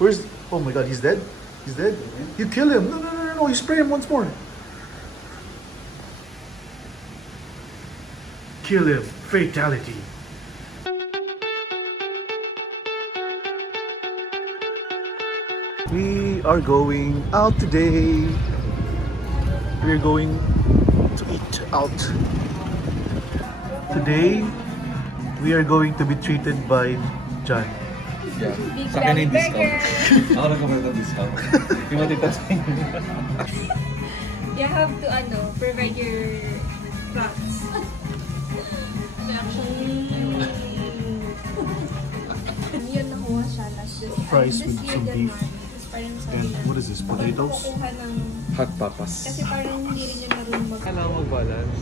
Where's... Oh my god, he's dead? He's dead? You kill him! No, you spray him once more! Kill him! Fatality! We are going out today. We're going to eat out. Today, we are going to be treated by John. Yeah. Sa akin yung discount. Ako nag-comment ng discount. Yung matita sa inyo. You have to provide your facts. Yun nakuha siya. Fries with some beef. And what is this? Potatoes? Hot papas. Kasi parang hindi rin yun marunong Kailangan mag-balance.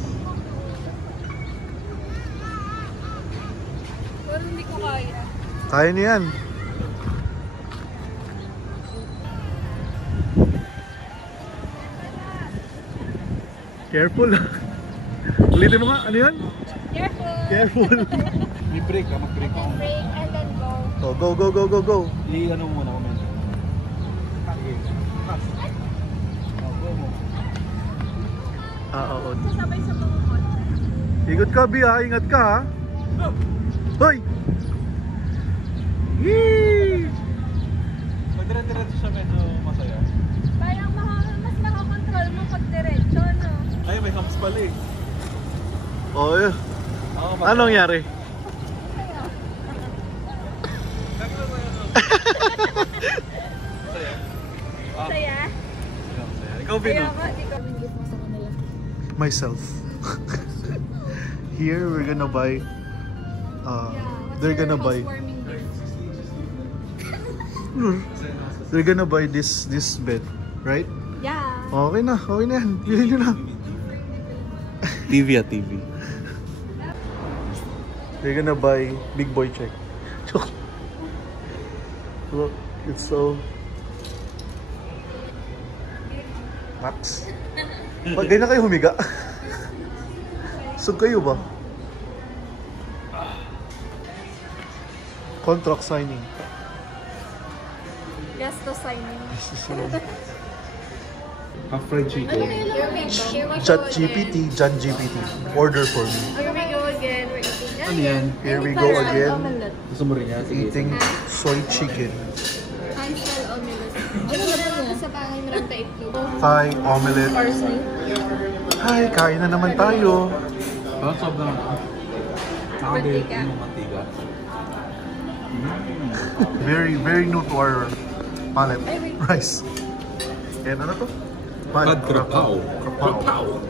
Pero hindi ko kaya. Kaya niya yan. Careful. Ulitin mo nga. Ano yan? Careful! Careful. May break ka, mag-break ako. Break and then go. Oh, go. I-ano muna comment. Sige. Go mo. Oo. Sasabay sa mga kotse. Ikot ka, Bia. Ingat ka, ha? Hoy! Yee! Pag dire-diretso siya medyo masaya. Parang mas makakontrol mo pag diretso, no? Ay, may hams pala eh. Oh, yeah. Anong nangyari? Saya? Ikaw, Pino. Kaya ka, di ka binigit mo sa kanila. Myself. Here, we're gonna buy... they're gonna buy... They're gonna buy this bed, right? Yeah. Okay na yan. Bilhin nyo na. TV at TV. They're gonna buy big boy check. Look, it's so... Max. Pag ganyan kayo humiga. Sug kayo ba? Contract signing. Gasto signing. Half fried chicken. Chat GPT, John GPT. Order for me. Here we go again. We're eating. Ano yan? Here we go again. Gusto mo rin yan? Sige. Eating soy chicken. Hansel omelette. Ano na lang sa pangay mo lang ta itlog? Hi, omelette. Parsley. Hi, kain na naman tayo. Ah, sobrang. Mantika. Mantika. Very new to our palette. Rice. And ano to? Pad krapao. Krapao.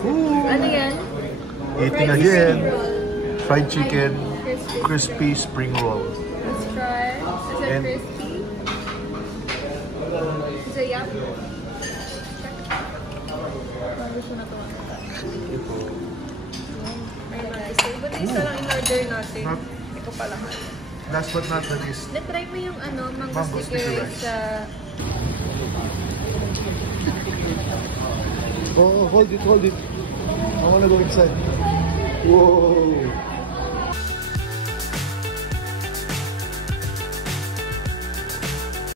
Ooh. Ano yan? Eating again. Fried chicken. Crispy spring roll. Let's try. Is it And- crispy? Is it yum? Gusto na to. Ay, nice. But isa lang in-order natin. Ito pala. Last but not the least. Na-try mo yung mango Mango sticky sticker rice. sa... Oh, hold it. I wanna go inside. Whoa.